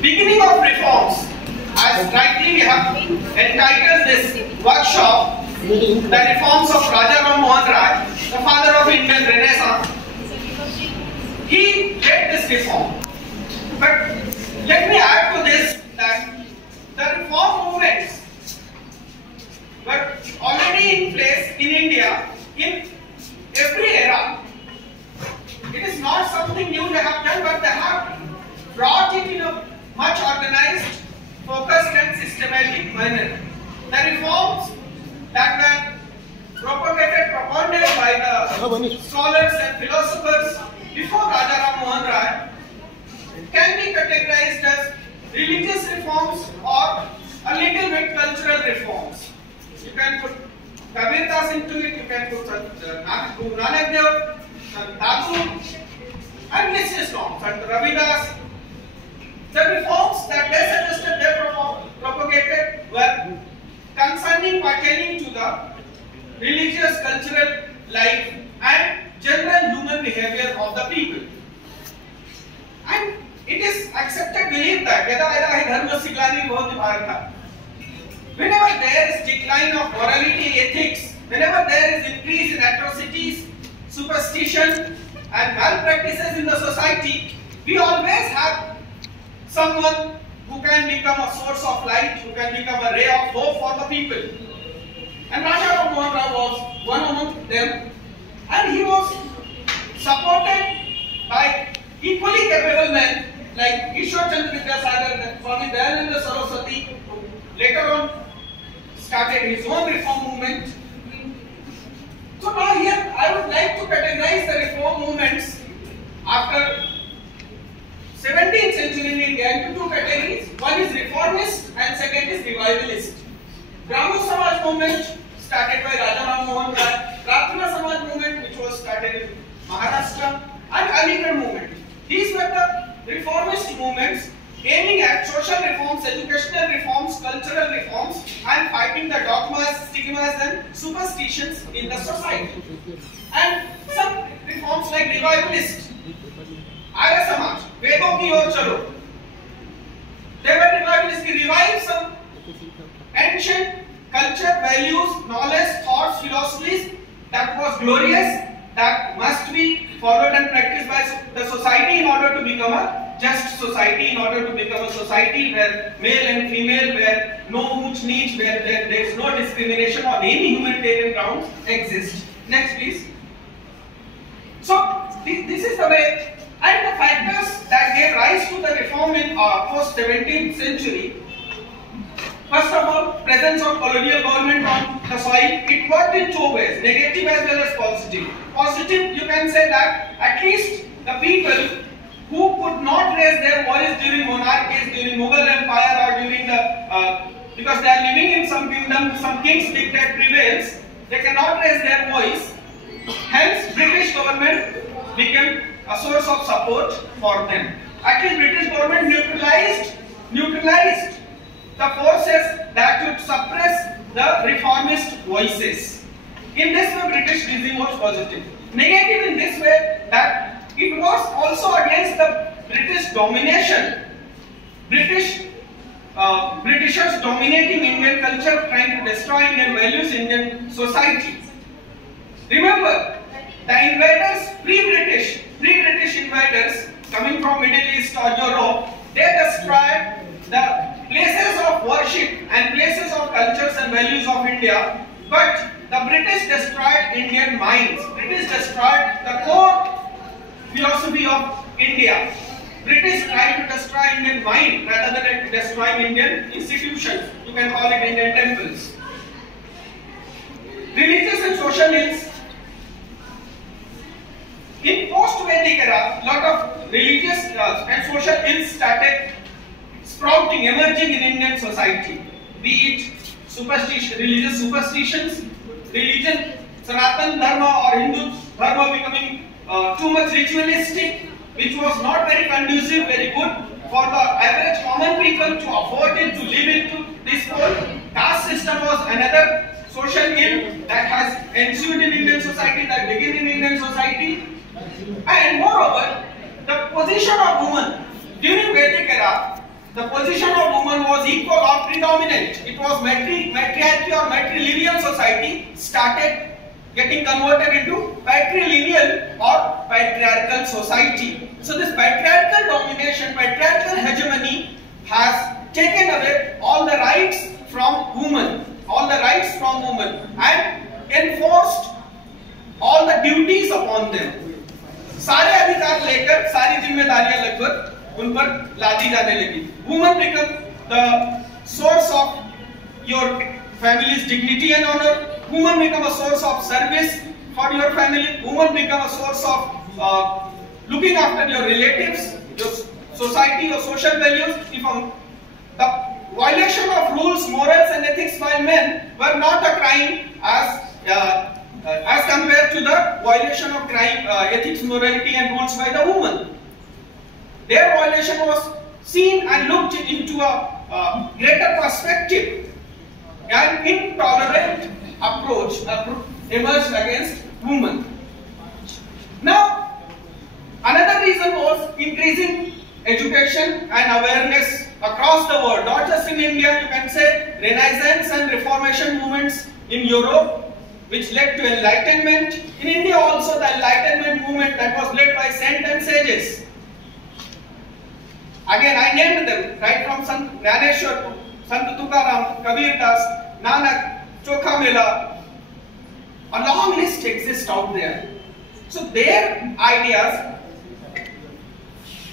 beginning of reforms, as rightly we have entitled this workshop, the reforms of Raja Ram Mohan Rai, the father of Indian Renaissance. He led this reform. But let me add to this that the reform movements were already in place in India in every era. It is not something new they have done, but they have brought it in a much organized, focused and systematic manner. The reforms that were propagated by the scholars and philosophers before Raja Ram Mohan Rai can be categorized as religious reforms or a little bit cultural reforms. You can put Kabir Das into it, you can put Guru Nanak Dev, Tagore, and list is long, Sant Ravidas. The reforms that they suggested they propagated were concerning pertaining to the religious, cultural life and general human behavior of the people. And it is accepted belief that whenever there is decline of morality, ethics, whenever there is increase in atrocities, superstition and malpractices in the society, we always have someone who can become a source of light, who can become a ray of hope for the people. And Raja Ram Mohan Rai was one among them, and he was supported by equally capable men like Ishwar Chandra Vidyasagar, Swami Dayananda Saraswati, who later on started his own reform movement. So now here I would like to categorize the reform movements after 17th century in India into two categories. One is reformist and second is revivalist. Brahmo Samaj movement started by Raja Ram Mohan Rai, Prathna Samaj movement which was started in Maharashtra, and Aligarh movement. These were the reformist movements aiming at social reforms, educational reforms, cultural reforms and fighting the dogmas, stigmas and superstitions in the society. And some reforms like revivalist, Arya Samaj, Vedon ki or chalo. They were revivalists, they revived some ancient culture, values, knowledge, thoughts, philosophies that was glorious, that must be followed and practiced by the society in order to become a just society, in order to become a society where male and female, where no ooch neech, where there is no discrimination on any humanitarian grounds exist. Next please. So this is the way, and the factors that gave rise to the reform in post 17th century. First of all, presence of colonial government on the soil. It worked in two ways, negative as well as positive. Positive, you can say that at least the people who could not raise their voice during monarchies, during Mughal Empire or during the, because they are living in some kingdom, some king's dictate prevails, they cannot raise their voice. Hence, British government became a source of support for them. Actually, British government neutralized the forces that would suppress the reformist voices. In this way, British regime was positive. Negative in this way that it was also against the British domination. Britishers dominating Indian culture, trying to destroy Indian values, Indian society. Remember, the invaders, pre-British invaders coming from Middle East or Europe, they destroyed the places of worship and places of cultures and values of India, but the British destroyed Indian minds. British destroyed the core philosophy of India. British tried to destroy Indian mind rather than destroying Indian institutions. You can call it Indian temples. Religious and social ills. In post-Vedic era, lot of religious and social ills started sprouting, emerging in Indian society. Be it religious superstitions, religion, Sanatana Dharma or Hindu Dharma becoming too much ritualistic, which was not very conducive, very good for the average common people to afford it, to live into this whole. Caste system was another social ill that has ensued in Indian society, that began in Indian society. And moreover, the position of women during Vedic era, the position of woman was equal or predominant. It was matriarchy or matrilineal society started getting converted into patrilineal or patriarchal society. So this patriarchal domination, patriarchal hegemony has taken away all the rights from women, and enforced all the duties upon them. सारे अधिकार लेकर सारी जिम्मेदारियां लगभग उन पर लादी जाने लगी. Women become the source of your family's dignity and honor. Women become a source of service for your family. Women become a source of looking after your relatives, your society, your social values. The violation of rules, morals, and ethics by men were not a crime as compared to the violation of crime, ethics, morality, and rules by the woman. Their violation was seen and looked into a greater perspective. An intolerant approach emerged against women. Now, another reason was increasing education and awareness across the world, not just in India. You can say Renaissance and Reformation movements in Europe, which led to enlightenment. In India also, the enlightenment movement that was led by saints and sages. Again, I named them, right from Sant Jnaneshwar to Sant Tukaram, Kabir Das, Nanak, Chokha Mela. A long list exists out there. So their ideas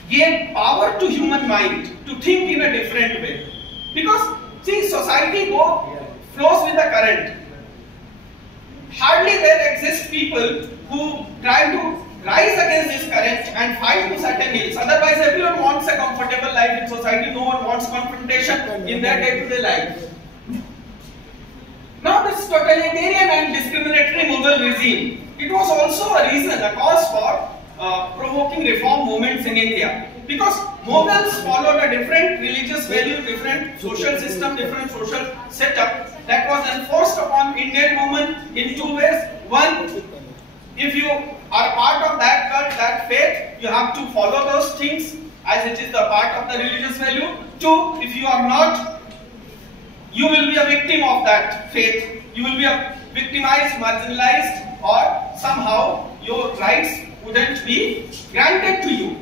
gave power to human mind to think in a different way. Because see, society flows with the current. Hardly there exist people who try to rise against this current and fight to certain ills. Otherwise, everyone wants a comfortable life in society. No one wants confrontation in their day-to-day life. Now, this totalitarian and discriminatory Mughal regime, it was also a reason, a cause for provoking reform movements in India. Because Mughals followed a different religious value, different social system, different social setup that was enforced upon Indian women in two ways. One, if you are part of that cult, that faith, you have to follow those things as it is the part of the religious value. Two, if you are not, you will be a victim of that faith. You will be victimized, marginalized, or somehow your rights wouldn't be granted to you.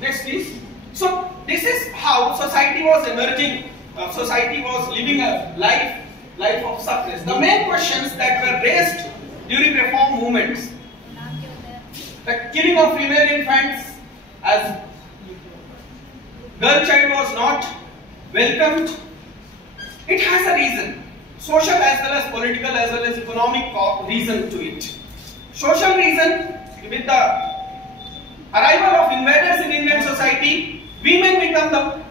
Next please. So this is how society was emerging. Society was living a life of success. The main questions that were raised during reform movements, the killing of female infants as girl child was not welcomed, it has a reason. Social as well as political as well as economic reason to it. Social reason, with the arrival of invaders in Indian society, women become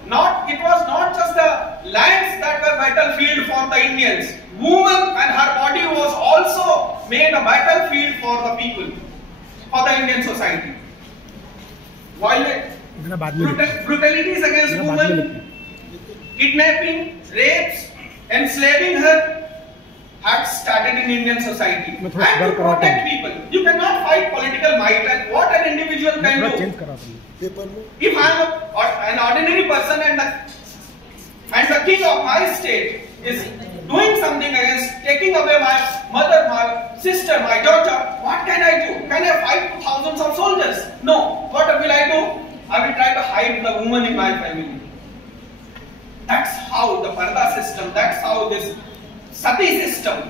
it was not just the lands that were battlefield for the Indians. Woman and her body was also made a battlefield for the people, for the Indian society. Brutalities against women, kidnapping, rapes, enslaving her had started in Indian society. And to protect people, you cannot fight political might, and what an individual can do. If I am an ordinary person and the king of my state is doing something against taking away my mother, my sister, my daughter, what can I do? Can I fight thousands of soldiers? No. What will I do? I will try to hide the woman in my family. That's how the Parda system, that's how this Sati system.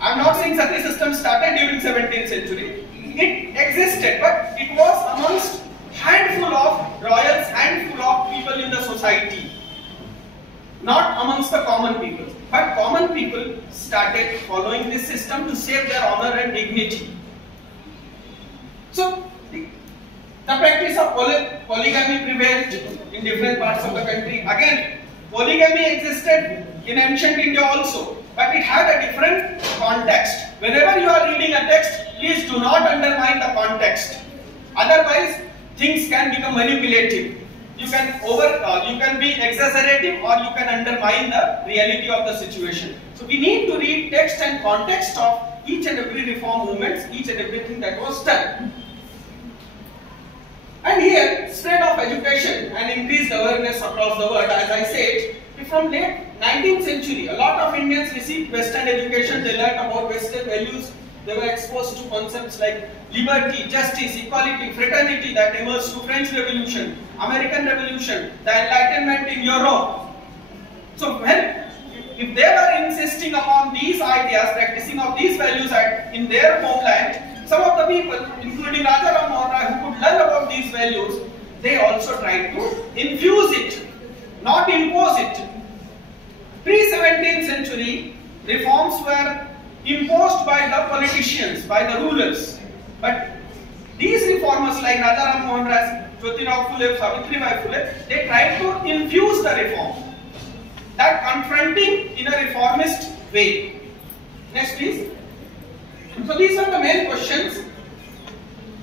I am not saying Sati system started during 17th century. It existed, but it was amongst handful of royals, handful of people in the society. Not amongst the common people. But common people started following this system to save their honor and dignity. So, the practice of polygamy prevailed in different parts of the country. Again, polygamy existed in ancient India also, but it had a different context. Whenever you are reading a text, please do not undermine the context. Otherwise, things can become manipulative. You can be exaggerative, or you can undermine the reality of the situation. So we need to read text and context of each and every reform movements, each and everything that was done. And here, spread of education and increased awareness of across the world. As I said, from late 19th century, a lot of Indians received Western education. They learned about Western values. They were exposed to concepts like liberty, justice, equality, fraternity that emerged through French Revolution, American Revolution, the Enlightenment in Europe. So if they were insisting upon these ideas, practicing of these values in their homeland, some of the people, including Raja Ram Mohan Rai, who could learn about these values, they also tried to infuse it, not impose it. Pre-17th century, reforms were imposed by the politicians, by the rulers. But these reformers like Raja Ram Mohan Rai, Jyotirao Phule, Savitribai Phule, they tried to infuse the reform, that confronting in a reformist way. Next please. So these are the main questions.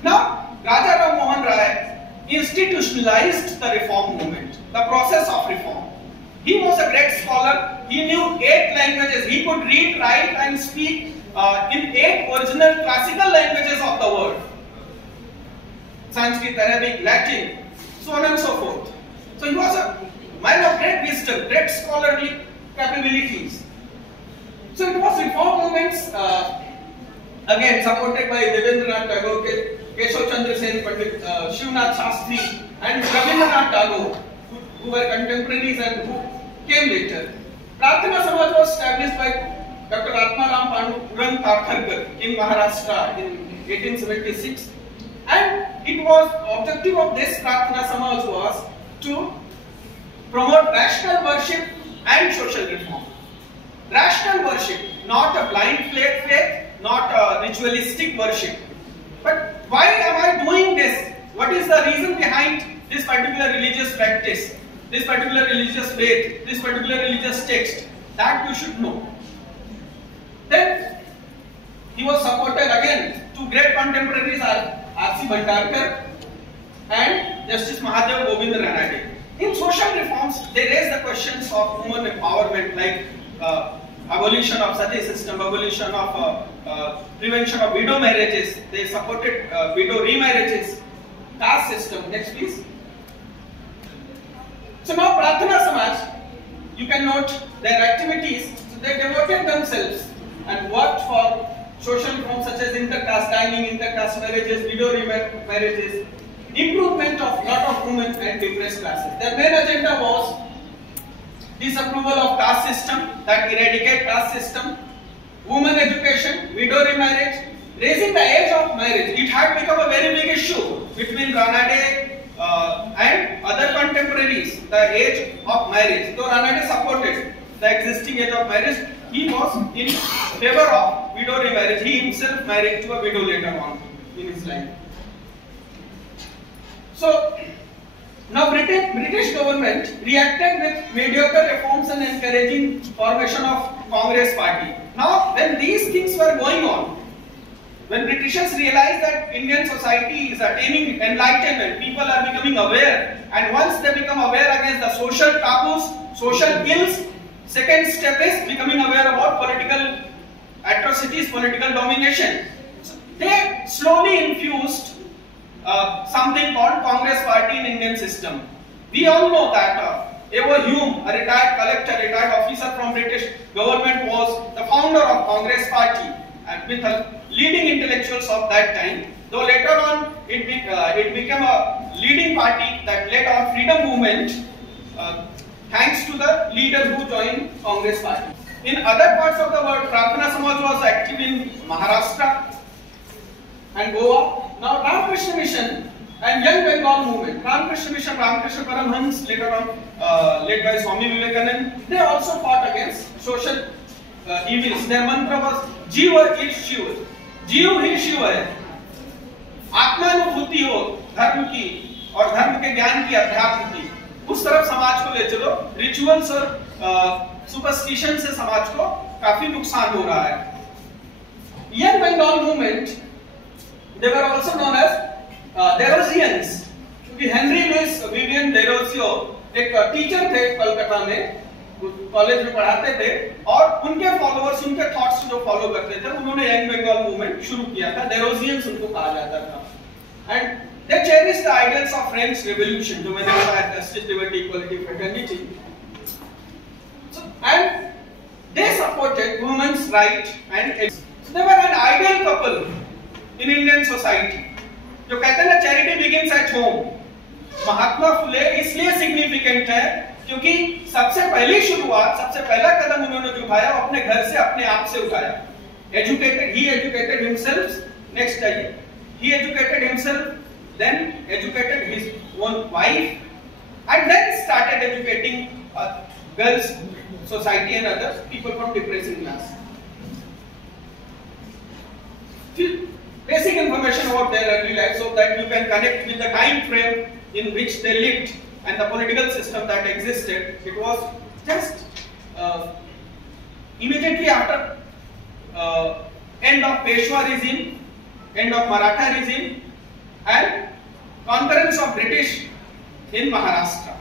Now Raja Ram Mohan Rai institutionalized the reform movement, the process of reform. He was a great scholar. He knew 8 languages. He could read, write and speak in 8 original classical languages of the world. Sanskrit, Arabic, Latin, so on and so forth. So he was a man of great wisdom, great scholarly capabilities. So it was reform movements again supported by Devendranath Tagore, Keshav Chandra Sen Pandit, Shivnath Shastri and Rabindranath Tagore, who were contemporaries and who came later. Pratna Samaj was established by Dr. Atmaram Pandurang Tarkharkar in Maharashtra in 1876, and it was objective of this Pratna Samaj was to promote rational worship and social reform. Rational worship, not a blind faith, not a ritualistic worship. But why am I doing this? What is the reason behind this particular religious practice, this particular religious faith, this particular religious text? That you should know. Then he was supported again to great contemporaries R.C. Bhandarkar and Justice Mahadev Govind Ranade. In social reforms, they raised the questions of women empowerment, like abolition of sati system, abolition of prevention of widow marriages. They supported widow remarriages, caste system. Next, please. So now Pratna Samaj, you can note their activities. So they devoted themselves and worked for social reforms such as intercaste dining, intercaste marriages, widow remarriages, improvement of lot of women and depressed classes. Their main agenda was disapproval of caste system, that eradicate caste system, women education, widow remarriage, raising the age of marriage. It had become a very big issue between Ranade and other contemporaries, the age of marriage. Though Ranade supported the existing age of marriage, he was in favor of widow remarriage. He himself married to a widow later on in his life. So now British government reacted with mediocre reforms and encouraging formation of Congress party. Now when these things were going on, when Britishers realized that Indian society is attaining enlightenment, people are becoming aware, and once they become aware against the social taboos, social ills, second step is becoming aware about political atrocities, political domination. So they slowly infused something called Congress party in Indian system. We all know that Evo Hume, a retired collector, retired officer from British government, was the founder of Congress party and with leading intellectuals of that time. Though later on it became a leading party that led our freedom movement thanks to the leader who joined Congress party. In other parts of the world, Pratna Samaj was active in Maharashtra and Goa. Now Ramakrishna Mission and Young Bengal movement, Ramakrishna Mission, Ramakrishna Paramhans, later on led by Swami Vivekananda, they also fought against social evils. Their mantra was Jiva is Shiva. जीव ही शिव है, आत्मानुभूति हो धर्म की और धर्म के ज्ञान की, अध्यात्म की, उस तरफ समाज को ले चलो। रिचुअल्स और सुपरस्टिशन से समाज को काफी नुकसान हो रहा है। Young Bengal movement, they were also known as Derosians, क्योंकि हेनरी लुइस विवियन डेरोसियो एक टीचर थे कलकत्ता में, कॉलेज में पढ़ाते थे, और उनके फॉलोअर्स, उनके थॉट्स जो फॉलो करते थे, उन्होंने यंग बंगाल मूवमेंट शुरू किया था। डेरोसियंस उनको कहा जाता था। And They cherished the ideals of French Revolution, जो मैंने बताया, justice, liberty, equality, fraternity. So, and they supported women's right and so they were an ideal couple in Indian society. जो कहते हैं ना charity begins at home. Mahatma Phule इसलिए significant है क्योंकि सबसे पहली शुरुआत, सबसे पहला कदम उन्होंने जो उठाया वो अपने घर से, अपने आप से उठाया. Educated, he educated himself. Next आइए. He educated himself. Then educated his own wife and then started educating girls, society and other people from depressing class. Basic information about their early life so that you can connect with the time frame in which they lived and the political system that existed. It was just immediately after end of Peshwa regime, end of Maratha regime and concurrence of British in Maharashtra.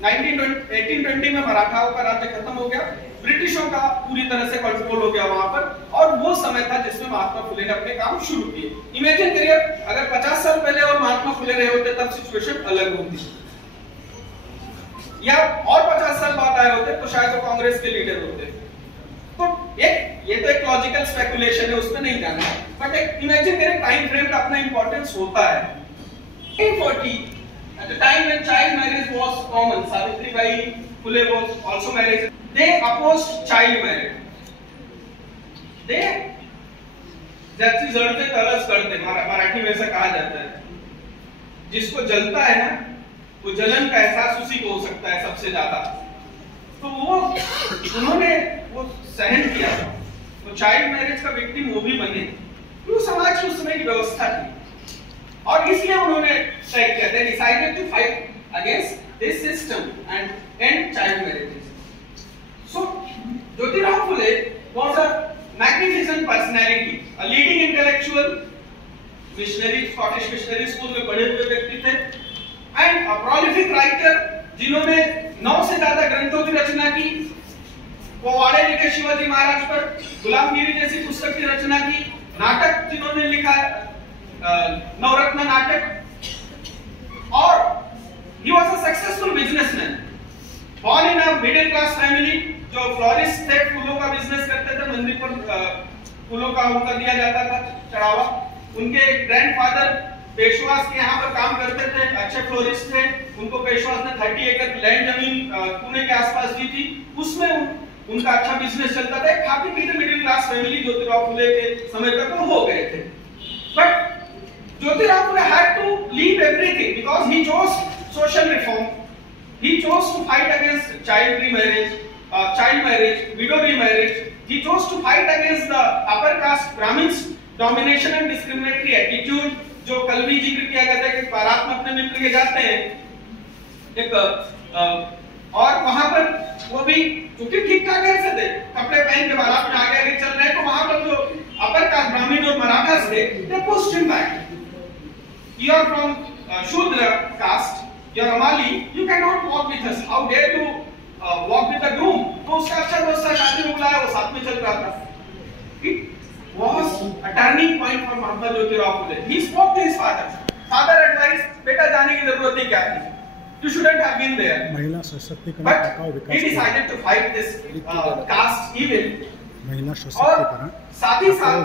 1820 में मराठाओं का राज्य खत्म हो गया, ब्रिटिशों का पूरी तरह से कंट्रोल हो गया वहां पर, और वो समय था जिसमें महात्मा फुले ने अपने काम शुरू किए. इमेजिन करिए अगर 50 साल पहले और महात्मा फुले रहे होते तब सिचुएशन अलग होती, या और 50 साल बाद आए होते तो शायद वो कांग्रेस के लीडर होते. तो ये तो एक लॉजिकल स्पेकुलेशन है, उसमें नहीं जाना है, बट एक इमेजिन करें टाइम फ्रेम का अपना इंपॉर्टेंस होता है. 1840, at the time when child marriage was common, Savitribai Phule was also married. They opposed child marriage. They जाति जड़ते तरस करते, मराठी में ऐसा कहा जाता है. जिसको जलता है ना, वो जलन का एहसास उसी को हो सकता है सबसे ज्यादा. तो वो उन्होंने वो सहन किया, तो चाइल्ड मैरिज का विक्टिम वो भी बने. वो समाज की उस समय की व्यवस्था थी और इसलिए उन्होंने तय किया. They decided to fight against this system and end child marriages. So Jyotirao Phule was a magnificent personality, a leading intellectual, missionary, Scottish missionary school में पढ़े हुए व्यक्ति थे, and a prolific writer जिन्होंने 9 से ज्यादा ग्रंथों की रचना की. पोवाड़े लिखे शिवाजी महाराज पर, गुलामगिरी जैसी पुस्तक की रचना की, नाटक जिन्होंने लिखा नवरत्न नाटक, और he was a successful businessman, born in a middle class family. जो फ्लोरिस्ट थे, फूलों का बिजनेस करते थे, मंदिर पर फूलों का उनका दिया जाता था चढ़ावा. उनके ग्रैंडफादर पेशवास के यहाँ पर काम करते थे, अच्छे फ्लोरिस्ट थे. उनको पेशवास ने 30 एकड़ लैंड जमीन पुणे के आसपास दी थी, उसमें उनका अच्छा बिजनेस चलता था. खाती पीते middle class family Jyotirao Phule के समय तक वो हो गए थे. But Jyotirao Phule had to leave everything because he chose social reform. He chose to fight against child remarriage, child marriage, widow remarriage. He chose to fight against the upper caste Brahmins domination and discriminatory attitude. जो कल भी जिक्र किया गया था कि बारात में अपने मित्र के जाते हैं एक, और वहां पर वो भी क्योंकि ठीक ठाक ऐसे थे, कपड़े पहन के बारात में आगे आगे चल रहे हैं, तो वहां पर जो अपर कास्ट ब्राह्मण और मराठास थे, they pushed him back. You are from Shudra caste, you are Amali, you cannot walk with us. How dare you walk with the groom? तो उसका अच्छा दोस्त था, शादी में बुलाया, वो साथ में चल रहा था. It was a turning point for Mahatma Jyotirao Phule. He spoke to his father. Father advised, बेटा जाने की जरूरत ही क्या थी? You shouldn't have been there. महिला सशक्तिकरण का विकास. He decided to fight this caste evil. महिला सशक्तिकरण साथ ही साथ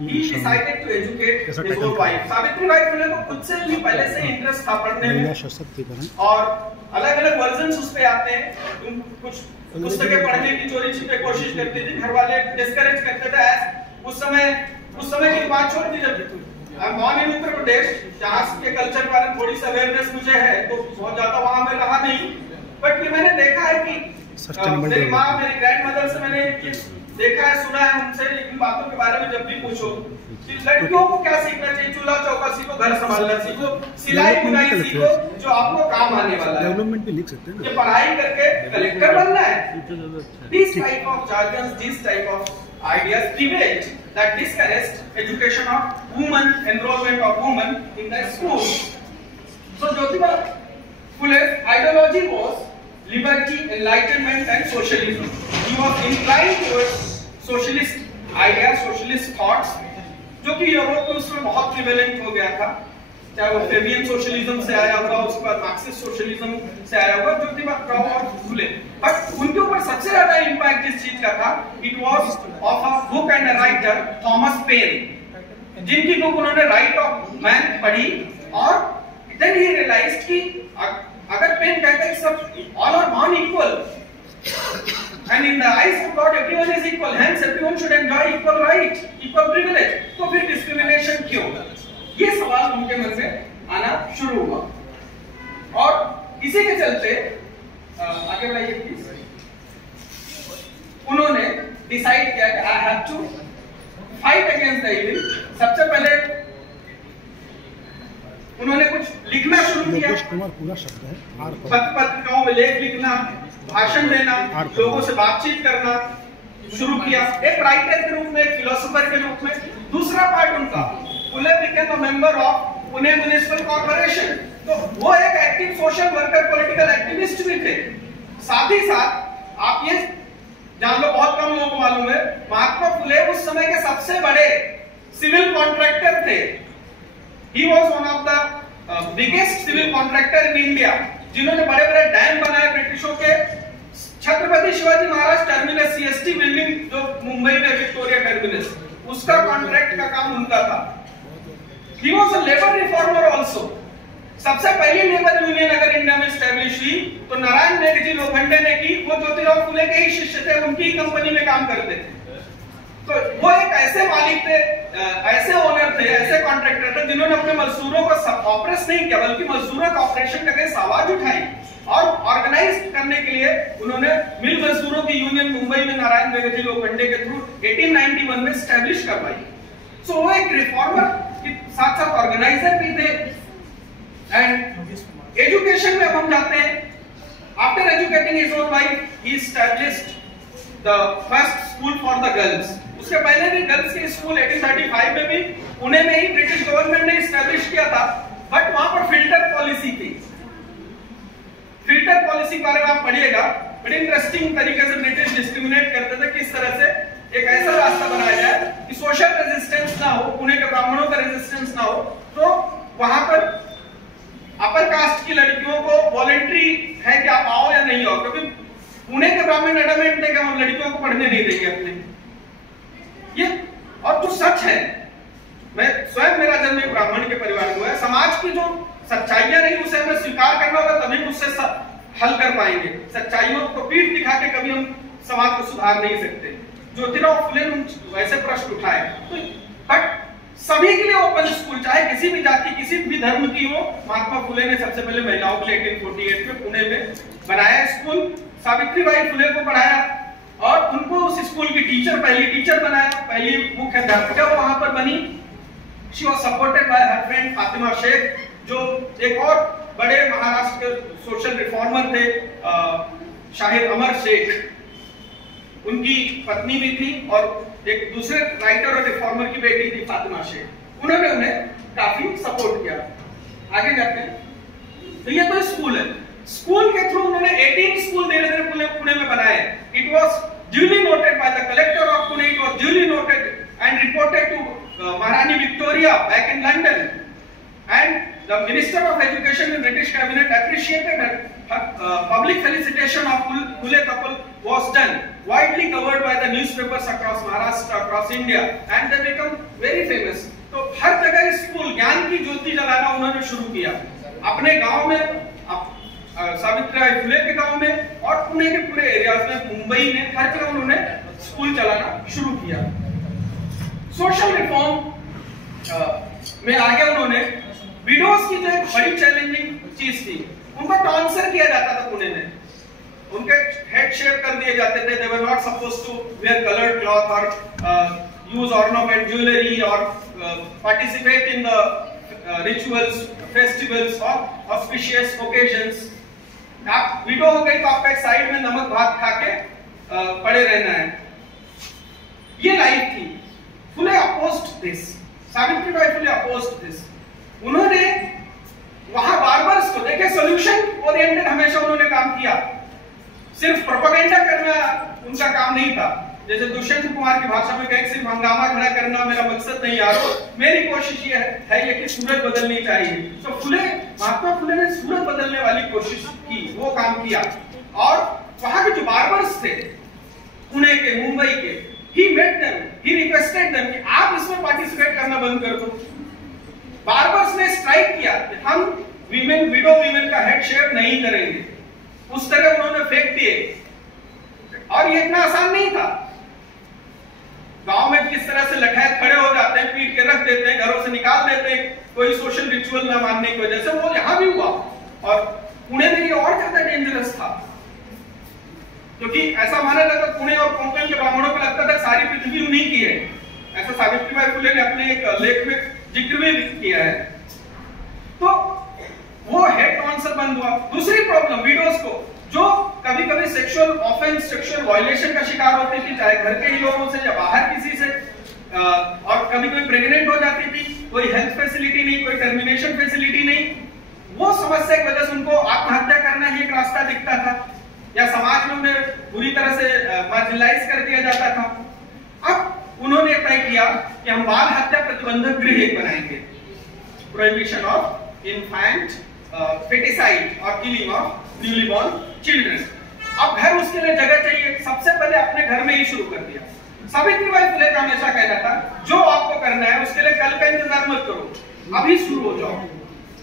he decided to educate his own wife. Savitribai Phule को खुद से भी पहले से इंटरेस्ट था पढ़ने में, महिला सशक्तिकरण, और अलग-अलग वर्जन्स उस पे आते हैं. कुछ पुस्तकें पढ़ने की चोरी छिपे कोशिश करती थी, घर वाले डिस्करेज करते थे. उस समय की बात छोड़ दी. जब born in उत्तर प्रदेश, जहाँ के कल्चर के बारे में थोड़ी सी अवेयरनेस मुझे है, तो बहुत ज्यादा वहाँ में रहा नहीं, बट मैंने देखा है कि मेरी माँ, मेरी ग्रैंडमदर से मैंने देखा है, सुना है उनसे इन बातों के बारे में. जब भी पूछो कि लड़कियों को क्या सीखना चाहिए, चूल्हा चौका सीखो, घर संभालना सीखो, सिलाई बुनाई सीखो, जो आपको काम आने वाला है. डेवलपमेंट भी लिख सकते हैं, ये पढ़ाई करके कलेक्टर बनना है. This type of charges, this type of ideas prevailed that discouraged education of women, enrollment of women in the schools. So Jyotirao Phule's ideology was liberty, enlightenment and socialism. He was inclined towards socialist ideas, socialist thoughts, जो कि Europe में उसमें बहुत prevalent हो गया था. चाहे वो फेबियन सोशलिज्म से आया होगा, उसके बाद मार्क्सिस्ट सोशलिज्म से आया होगा, ज्योतिबा और फुले। बट उनके ऊपर सबसे ज्यादा इंपैक्ट जिस चीज का था, it was of a book and a writer Thomas pen, जिनकी बुक उन्होंने राइट ऑफ मैन पढ़ी और देन ही रियलाइज्ड कि अगर पेन कहता है सब all are born equal and in the eyes of God everyone is equal, hence everyone should enjoy equal right, equal privilege, तो फिर डिस्क्रिमिनेशन क्यों? ये सवाल उनके मन में आना शुरू हुआ और इसी के चलते आगे बढ़ाइए प्लीज, उन्होंने डिसाइड किया कि I have to fight against the evil. सबसे पहले उन्होंने कुछ लिखना शुरू किया, पत्रिकाओं में लेख लिखना, भाषण देना, लोगों से बातचीत करना शुरू किया, एक राइटर के रूप में, एक फिलोसोफर के रूप में। दूसरा पार्ट उनका, Phule became a member of Pune municipal corporation, तो वो एक active social worker, political activist भी थे। साथ ही साथ आप ये जान लो, बहुत कम लोगों को मालूम है, महात्मा फुले उस समय के सबसे बड़े सिविल कॉन्ट्रैक्टर थे। He was one of the biggest civil contractor in India, जिन्होंने बड़े बड़े डैम बनाए ब्रिटिशों के। Chhatrapati Shivaji Maharaj terminus CST building जो मुंबई में विक्टोरिया टर्मिनस, उसका कॉन्ट्रैक्ट का काम उनका था। He was a labor reformer also। सबसे पहली लेबर यूनियन अगर इंडिया में स्टैब्लिश हुई तो नारायण मेघ जी लोखंडे ने की, वो ज्योतिराव फुले के ही शिष्य थे, उनकी ही कंपनी में काम करते थे। तो वो एक ऐसे मालिक थे, ऐसे ओनर थे, ऐसे कॉन्ट्रैक्टर थे जिन्होंने अपने मजदूरों को ऑपरेस नहीं किया, बल्कि मजदूरों का ऑपरेशन करके आवाज उठाई और ऑर्गेनाइज करने के लिए उन्होंने मिल मजदूरों की यूनियन मुंबई में नारायण मेघ जी लोखंडे के थ्रू 1891 में स्टैब्लिश करवाई। सो वो एक रिफॉर्मर के साथ साथ ऑर्गेनाइजर भी थे। एंड एजुकेशन में अब हम जाते हैं। After educating his own wife, he established the first school for the girls. उसके पहले भी गर्ल्स के स्कूल 1835 में भी पुणे में ही ब्रिटिश गवर्नमेंट ने एस्टैब्लिश किया था, बट वहां पर फिल्टर पॉलिसी थी। फिल्टर पॉलिसी के बारे में आप पढ़िएगा, बड़ी इंटरेस्टिंग तरीके से ब्रिटिश डिस्क्रिमिनेट करते थे, किस तरह से एक ऐसा रास्ता बनाया जाए कि सोशल रेजिस्टेंस ना हो, पुणे के ब्राह्मणों का रेजिस्टेंस ना हो, तो वहां पर अपर कास्ट की लड़कियों को वॉलंटरी है कि आप आओ या नहीं आओ, क्योंकि पुणे के ब्राह्मण एडमेंट थे कि हम लड़कियों को पढ़ने नहीं देंगे अपने। ये और जो सच है, मैं स्वयं, मेरा जन्म एक ब्राह्मण के परिवार में हुआ है, समाज की जो सच्चाइयां नहीं उसे हमें स्वीकार करना होगा, तभी उससे हल कर पाएंगे। सच्चाइयों को पीठ दिखा के कभी हम समाज को सुधार नहीं सकते। ज्योतिराव फुले ने वैसे प्रश्न उठाए, तो बट सभी के लिए ओपन स्कूल, चाहे किसी भी जाति, किसी भी धर्म की हो। महात्मा फुले ने सबसे पहले महिलाओं के लिए 1848 में पुणे में बनाया स्कूल, सावित्रीबाई फुले को पढ़ाया और उनको उस स्कूल की टीचर, पहली टीचर बनाया, पहली मुख्य अध्यापिका वहां पर बनी। She was supported by her friend Fatima Sheikh, जो एक और बड़े महाराष्ट्र के सोशल रिफॉर्मर थे, शाहिद अमर शेख, उनकी पत्नी भी थी और एक दूसरे राइटर और रिफॉर्मर की बेटी थी फातिमा शेख। उन्होंने उन्हें काफी सपोर्ट किया। आगे जाते हैं, तो ये तो स्कूल है। स्कूल के थ्रू उन्होंने 18 स्कूल धीरे धीरे पुणे में बनाए। It was duly noted by the collector of Pune, it was duly noted and reported to Maharani Victoria back in London, and the minister of education in British cabinet appreciated her public felicitation of Phule couple was done, widely covered by the newspapers across Maharashtra, across India, and they become very famous. तो हर जगह school, ज्ञान की ज्योति जलाना उन्होंने शुरू किया, अपने गांव में, सावित्रीबाई फुले के गांव में और पुणे के पूरे एरियाज में, मुंबई में, हर जगह उन्होंने स्कूल चलाना शुरू किया। सोशल रिफॉर्म में आगे उन्होंने विडोज की जो एक बड़ी चैलेंजिंग चीज थी, उनको टॉन्सर किया जाता था पुणे में, उनके हेड शेव कर दिए जाते थे। They were not supposed to wear colored cloth or use ornament, jewelry or participate in the rituals, festivals or auspicious occasions। आप विडो हो गई तो आपका एक साइड में नमक भात खा के पड़े रहना है, ये लाइफ थी। Phule opposed this, Savitribai Phule opposed this. उन्होंने वहां बार्बर्स को देखे, सॉल्यूशन ओरिएंटेड हमेशा उन्होंने काम किया, सिर्फ प्रोपेगेंडा करना उनका काम नहीं था। जैसे दुष्यंत कुमार की भाषा में कहें सिर्फ हंगामा खड़ा करना मेरा मकसद नहीं यार, मेरी कोशिश ये है ये कि सूरत बदलनी चाहिए। तो महात्मा फुले ने सूरत बदलने वाली कोशिश की, वो काम किया। और वहां के जो बार्बर्स थे पुणे के, मुंबई के, he met them, he requested them कि आप इसमें पार्टिसिपेट करना बंद कर दो। बार्बर्स ने स्ट्राइक किया कि हम विडो वीमेन का हेड शेव नहीं करेंगे। उस तरह उन्होंने फेंक दिए। और ये इतना आसान नहीं था। गांव में किस तरह से लठैत खड़े हो जाते हैं, पीट के रख देते हैं, घरों से निकाल देते हैं कोई सोशल रिचुअल ना मानने की वजह से, वो यहां भी हुआ। और पुणे में ये और ज्यादा डेंजरस था, क्योंकि ऐसा माना जाता पुणे और कोंकण के ब्राह्मणों को लगता था सारी पृथ्वी उन्हीं की है। ऐसा सावित्रीबाई फुले ने अपने एक लेख में जिक्र भी किया है। तो वो हेड काउंसिल बंद हुआ। दूसरी प्रॉब्लम विडोज को, जो कभी कभी सेक्सुअल ऑफेंस, सेक्सुअल वायलेशन का शिकार होती थी, चाहे घर के ही लोगों से या बाहर किसी से, और कभी कभी प्रेग्नेंट हो जाती थी, कोई हेल्थ फैसिलिटी नहीं, कोई टर्मिनेशन फैसिलिटी नहीं, वो समस्या की वजह से उनको आत्महत्या करना ही एक रास्ता दिखता था, या समाज में उन्हें बुरी तरह से मार्जिनलाइज कर दिया जाता था। अब उन्होंने तय किया कि हम बाल हत्या प्रतिबंधक गृह एक बनाएंगे, प्रोहिबिशन ऑफ इन्फैंट फेटिसाइड और killing of newly born children. अब घर उसके लिए जगह चाहिए, सबसे पहले अपने घर में ही शुरू कर दिया। सावित्रीबाई फुले का हमेशा कहना था जो आपको करना है उसके लिए कल का इंतजार मत करो, अभी शुरू हो जाओ।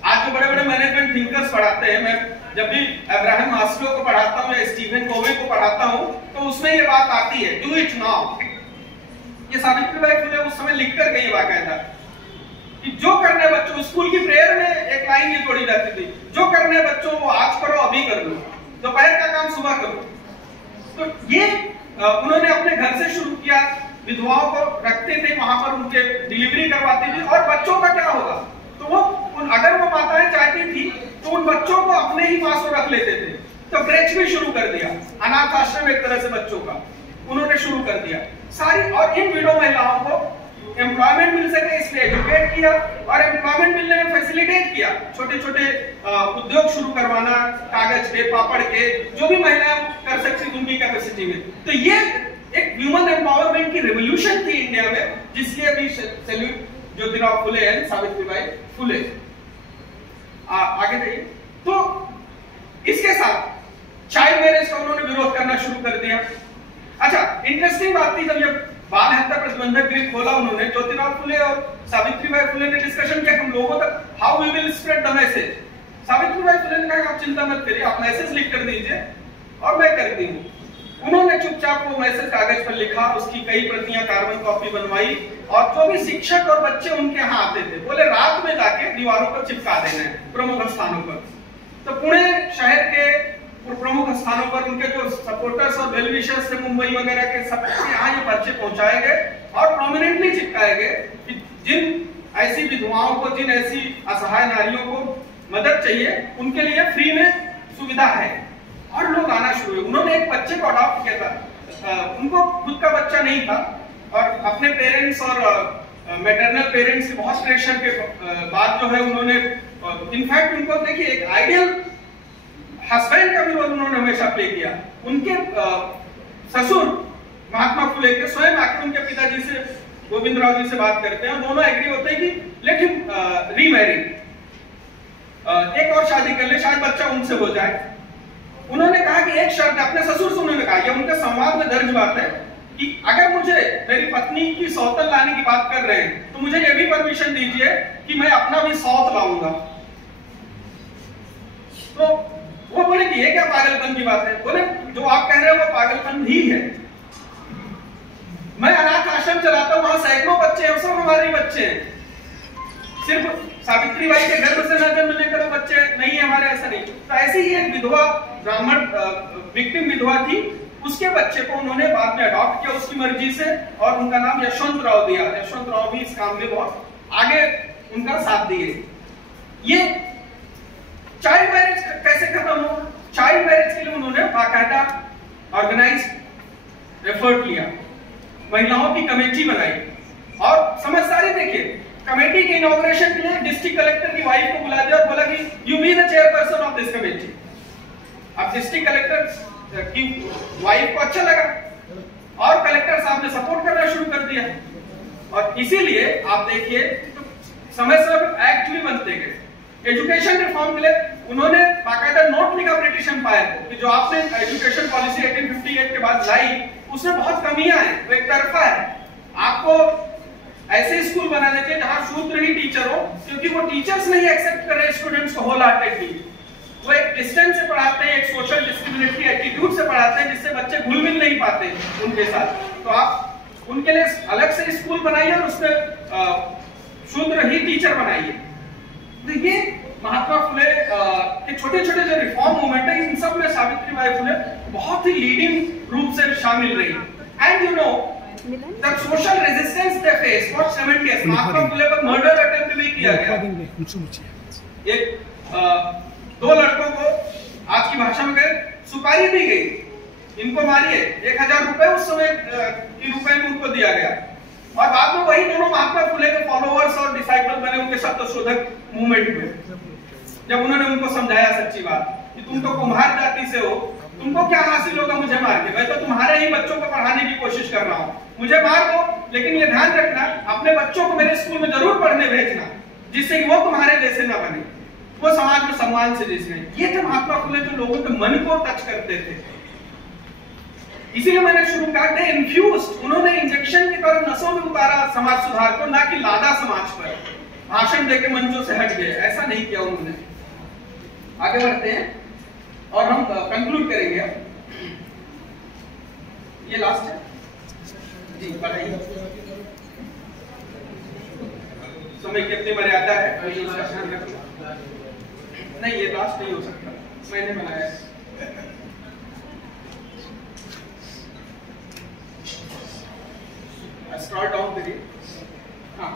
आज जो बड़े बड़े मैनेजमेंट थिंकर्स पढ़ाते हैं, मैं जब भी अब्राहम मास्लो को पढ़ाता हूँ या स्टीफन कोवे को पढ़ाता हूँ, तो उसमें ये बात आती है, डू इट नाउ। ये सावित्रीबाई फुले उस समय लिख कर गई बाकायदा कि जो करने बच्चों, स्कूल की प्रेयर में एक लाइन ये जोड़ी जाती थी, जो करने बच्चों वो आज करो अभी कर लो, दोपहर का काम सुबह करो। तो ये उन्होंने अपने घर से शुरू किया, विधवाओं को रखते थे वहां पर, उनके डिलीवरी करवाते थे। और बच्चों का क्या होगा, तो वो अगर वो माताएं चाहती थी तो उन बच्चों को अपने ही पास वो रख लेते थे। तो क्रेच भी शुरू कर दिया, अनाथ आश्रम एक तरह से बच्चों का उन्होंने शुरू कर दिया सारी। और इन विडो महिलाओं को एम्प्लॉयमेंट मिल सके इसलिए एजुकेट किया, और एम्प्लॉयमेंट मिलने में फैसिलिटेट किया। छोटे छोटे उद्योग शुरू करवाना, कागज के, पापड़ के, जो भी महिलाएं कर सकती उनकी कैपेसिटी में। तो ये एक ह्यूमन एम्पावरमेंट की रेवोल्यूशन थी इंडिया में, जिसके अभी सैल्यूट ज्योतिराव फुले एंड सावित्रीबाई फुले। आगे जाइए। तो इसके साथ चाइल्ड मैरिज का उन्होंने विरोध करना शुरू कर दिया। अच्छा, इंटरेस्टिंग बात थी, जब ये बाल हत्या प्रतिबंधक गृह खोला उन्होंने, ज्योतिराव फुले और सावित्रीबाई फुले ने डिस्कशन किया हम लोगों तक how we will spread the message. Savitribai Phule ने कहा आप चिंता मत करिए, आप मैसेज लिख कर दीजिए और मैं करती हूँ। उन्होंने चुपचाप वो मैसेज कागज पर लिखा, उसकी कई प्रतियां कार्बन कॉपी बनवाई, और जो भी शिक्षक और बच्चे उनके यहाँ आते थे बोले रात में जाके दीवारों पर चिपका देना है प्रमुख स्थानों पर। तो पुणे शहर के प्रमुख स्थानों पर उनके जो सपोर्टर्स और वेल विशर्स थे मुंबई वगैरह के, सबके यहाँ ये पर्चे पहुंचाए गए और प्रोमिनेंटली चिपकाए गए कि जिन ऐसी विधवाओं को, जिन ऐसी असहाय नारियों को मदद चाहिए उनके लिए फ्री में सुविधा है। और लोग आना शुरू हुए। उन्होंने एक बच्चे को अडॉप्ट किया था, उनको खुद का बच्चा नहीं था, और अपने पेरेंट्स और मैटरनल पेरेंट्स के बहुत प्रेशर के बाद जो है उन्होंने, इनफैक्ट उनको देखिए एक आइडियल हस्बैंड का भी रोल उन्होंने हमेशा प्ले किया। उनके ससुर महात्मा फुले के स्वयं आकर उनके पिताजी से, गोविंदराव जी से बात करते हैं, दोनों एग्री होते हैं कि लेट हिम रीमैरी, एक और शादी कर ले, शायद बच्चा उनसे हो जाए। उन्होंने कहा कि एक शर्त, अपने ससुर से उन्होंने कहा, यह उनके संवाद में दर्ज बात है कि अगर मुझे मेरी पत्नी की सौतन लाने की बात कर रहे हैं तो मुझे यह भी परमिशन दीजिए कि मैं अपना भी सौत लाऊंगा। तो वो बोले कि ये क्या पागलपन की बात है। बोले जो आप कह रहे हो वो पागलपन ही है। मैं अनाथ आश्रम चलाता हूं, वहां सैकड़ों बच्चे हैं, सब हमारे बच्चे हैं। सिर्फ सावित्रीबाई के गर्भ से न जन्म लेकर वो बच्चे नहीं है हमारे, ऐसा नहीं। तो ऐसी ही एक विधवा ब्राह्मण विक्टिम विधवा थी, उसके बच्चे को उन्होंने बाद में अडॉप्ट किया उसकी मर्जी से, और उनका नाम यशवंत राव दिया। यशवंत राव भी इस काम में बहुत आगे उनका साथ दिए। ये चाइल्ड मैरिज कैसे खत्म हो, चाइल्ड मैरिज के लिए उन्होंने बाकायदा ऑर्गेनाइज एफर्ट लिया, महिलाओं की कमेटी बनाई, और समझदारी देखिए, कमेटी के इनॉग्रेशन के लिए डिस्ट्रिक्ट कलेक्टर की वाइफ को बुला दिया और बोला कि you be the chairperson of this committee. अब डिस्ट्रिक्ट कलेक्टर की वाइफ को अच्छा लगा और कलेक्टर साहब ने सपोर्ट करना शुरू कर दिया। और इसीलिए आप देखिए समय समय पर एक्ट भी बनते गए। एजुकेशन रिफॉर्म के लिए उन्होंने बाकायदा नोट लिखा ब्रिटिश एम्पायर को कि जो आपने एजुकेशन पॉलिसी 1858 के बाद लाई उसमें बहुत कमियां हैं, वो एक तरफा है। आपको ऐसे स्कूल बनाने चाहिए जहां शूद्र ही टीचर हो, क्योंकि वो टीचर्स नहीं एक्सेप्ट कर रहे स्टूडेंट्स को होल हार्टेडली। वो एक डिस्टेंस से पढ़ाते हैं, एक सोशल डिस्क्रिमिनेटरी एटीट्यूड से पढ़ाते हैं, जिससे बच्चे घुल मिल नहीं पाते उनके साथ। तो आप उनके लिए अलग से स्कूल बनाइए और उसमें शूद्र ही टीचर बनाइए। तो ये महात्मा फुले के छोटे छोटे जो रिफॉर्म मूवमेंट है, इन सब में सावित्रीबाई फुले बहुत ही लीडिंग रूप से शामिल रही। And you know the social resistance they face for 7 years। Mahatma Phule पर मर्डर अटेम्प्ट भी किया गया। एक 2 लड़कों को आज की भाषा में कहे सुपारी दी गई, इनको मारिए, 1000 रुपए उस समय की रुपए में उनको दिया गया। और बाद में वही दोनों महात्मा फुले के फॉलोअर्स और डिसाइपल बने उनके सत्यशोधक मूवमेंट में, जब उन्होंने उनको समझाया सच्ची बात कि तुम तो कुम्हार जाति से हो, तुमको क्या हासिल होगा मुझे मार के, मैं तो तुम्हारे ही बच्चों को पढ़ाने की कोशिश कर रहा हूँ, मुझे मार दो, लेकिन ये ध्यान रखना अपने बच्चों को मेरे स्कूल में जरूर पढ़ने भेजना, जिससे कि वो तुम्हारे जैसे ना बने, वो समाज में सम्मान से जिसने। ये थे महात्मा फुले जो लोगों के मन को टच करते थे। इसीलिए मैंने शुरू कहा थे इन्फ्यूज्ड, उन्होंने इंजेक्शन की तरह नसों में उतारा समाज सुधार को, ना कि लादा समाज पर भाषण देके मंचों से हट गए, ऐसा नहीं किया उन्होंने। आगे बढ़ते हैं और हम कंक्लूड करेंगे। ये लास्ट है जी, बढ़ाइए। समय की अपनी मर्यादा है, नहीं ये लास्ट नहीं हो सकता, मैंने बनाया है। स्क्रॉल डाउन करिए। हाँ,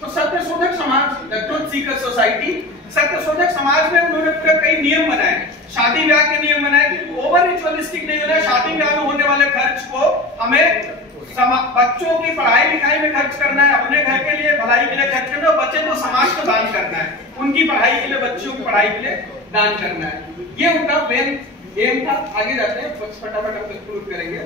तो Satyashodhak Samaj, the truth Sikar society, Satyashodhak Samaj में उन्होंने पूरे कई नियम बनाए, शादी ब्याह के नियम बनाए कि ओवर रिचुअलिस्टिक नहीं होना, शादी ब्याह में होने वाले खर्च को हमें बच्चों की पढ़ाई लिखाई में खर्च करना है, अपने घर के लिए भलाई के लिए खर्च करना है, बच्चे को समाज को दान करना है, उनकी पढ़ाई के लिए, बच्चों की पढ़ाई के लिए दान करना है। ये उनका मेन एम था। आगे जाते हैं, फटाफट हम कंक्लूड करेंगे।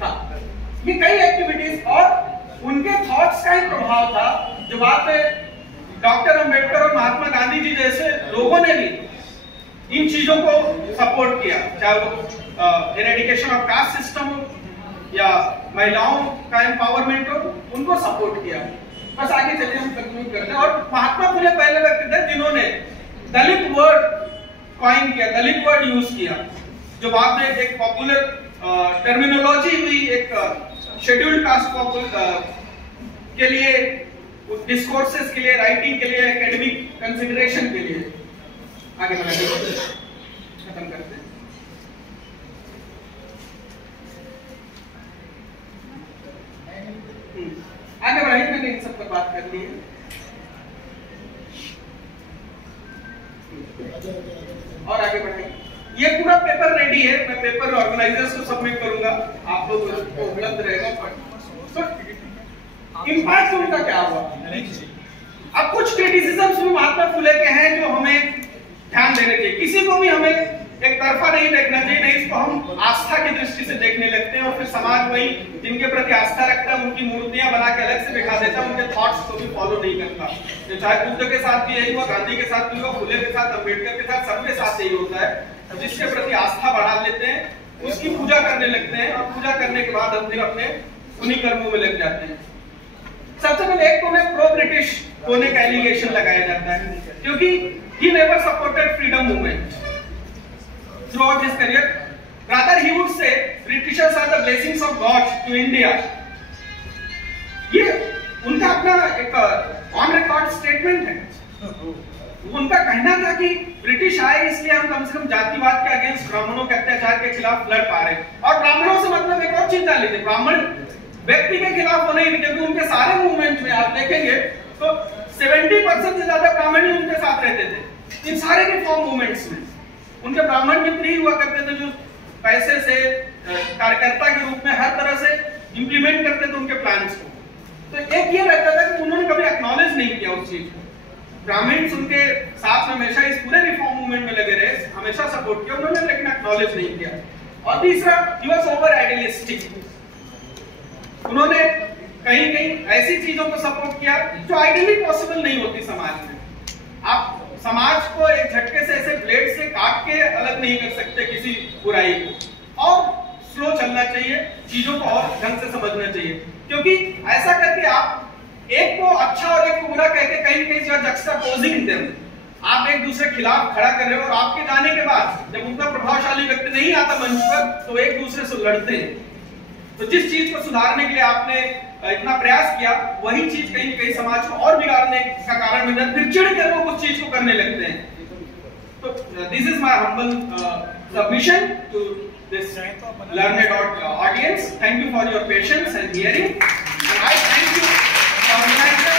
हाँ, ये कई एक्टिविटीज और उनके थॉट्स का ही प्रभाव था जो बाद में डॉक्टर अंबेडकर और महात्मा गांधी जी जैसे लोगों ने भी इन चीजों को सपोर्ट किया, चाहे वो इरेडिकेशन ऑफ कास्ट सिस्टम हो या महिलाओं का एम्पावरमेंट हो, उनको सपोर्ट किया। बस आगे चलिए हम कंक्लूड करते हैं। और महात्मा फुले पहले व्यक्ति थे जिन्होंने दलित वर्ड कॉइन किया, दलित वर्ड यूज किया, जो बाद में एक पॉपुलर टर्मिनोलॉजी हुई, एक शेड्यूल्ड कास्ट के लिए, डिस्कोर्सेस के लिए, राइटिंग के लिए, एकेडमिक कंसिडरेशन के लिए। आगे बढ़ाते हैं, खत्म करते हैं। आगे बढ़ाइए, मैंने इन सब पर बात कर ली है। और आगे बढ़ाइए। ये पूरा पेपर रेडी है, मैं पेपर ऑर्गेनाइजर्स को सबमिट करूंगा, आप लोग को उपलब्ध रहेगा। तो इम्पैक्ट उनका क्या हुआ? अब कुछ क्रिटिसिज्म्स भी महात्मा फुले के हैं जो हमें ध्यान देने चाहिए। किसी को भी हमें एक तरफा नहीं देखना चाहिए, नहीं इसको हम आस्था की दृष्टि से देखने लगते हैं और फिर समाज वही जिनके प्रति आस्था रखता है उनकी मूर्तियां बना के अलग से दिखा देता है, उनके थॉट्स को भी फॉलो नहीं करता। तो चाहे बुद्ध के साथ भी यही हुआ, गांधी के साथ भी हुआ, फुले के साथ, अम्बेडकर के साथ, सबके साथ यही होता है। जिसके प्रति आस्था बढ़ा लेते हैं, उसकी पूजा करने लगते हैं और पूजा करने के बाद हम फिर अपने उन्हीं कर्मों में लग जाते हैं। सबसे पहले एक तो में प्रो ब्रिटिश होने का एलिगेशन लगाया जाता है, क्योंकि he never supported freedom movement throughout his career. Rather, he would say Britishers are the blessings of God to India. ये उनका अपना एक ऑन रिकॉर्ड स्टेटमेंट है। उनका कहना था कि ब्रिटिश आए इसलिए हम कम से कम जातिवाद के अगेंस्ट, ब्राह्मणों के अत्याचार के खिलाफ लड़ पा रहे हैं। और ब्राह्मणों से मतलब एक और चीज डाल लीजिए, ब्राह्मण व्यक्ति के खिलाफ होने ही, क्योंकि उनके सारे मूवमेंट में आप देखेंगे तो 70% से ज्यादा ब्राह्मण ही उनके साथ रहते थे इन सारे रिफॉर्म मूवमेंट्स में। उनके ब्राह्मण मित्र ही हुआ करते थे जो पैसे से कार्यकर्ता के रूप में हर तरह से इंप्लीमेंट करते थे उनके प्लान्स को। तो एक ये रहता था कि उन्होंने कभी एक्नॉलेज नहीं किया उस चीज को। ब्राह्मण्स उनके साथ में हमेशा इस पूरे रिफॉर्म मूवमेंट में लगे रहे, हमेशा सपोर्ट किया उन्होंने, लेकिन एक्नॉलेज नहीं किया। और तीसरा, ही वाज ओवर आइडियलिस्टिक, उन्होंने कहीं कहीं ऐसी चीजों को सपोर्ट किया जो आइडियली पॉसिबल नहीं होती समाज में। आप समाज को एक झटके से ऐसे ब्लेड से काट के अलग नहीं कर सकते किसी बुराई को, और स्लो चलना चाहिए, चीजों को और ढंग से समझना चाहिए, क्योंकि ऐसा करके आप एक को अच्छा और एक को बुरा कहके कहीं कहीं जो जक्सटापोजिंग देम, आप एक दूसरे के खिलाफ खड़ा कर रहे हो, और आपके जाने के बाद जब उतना प्रभावशाली व्यक्ति नहीं आता मंच पर तो एक दूसरे से लड़ते हैं। तो जिस चीज को सुधारने के लिए आपने इतना प्रयास किया, वही चीज कहीं कहीं समाज को और बिगाड़ने का कारण बन जाता है, फिर चिढ़ के लोग उस चीज को करने लगते हैं। तो this is my humble submission to this learned audience. Thank you for your patience and hearing. And I thank you, organizer,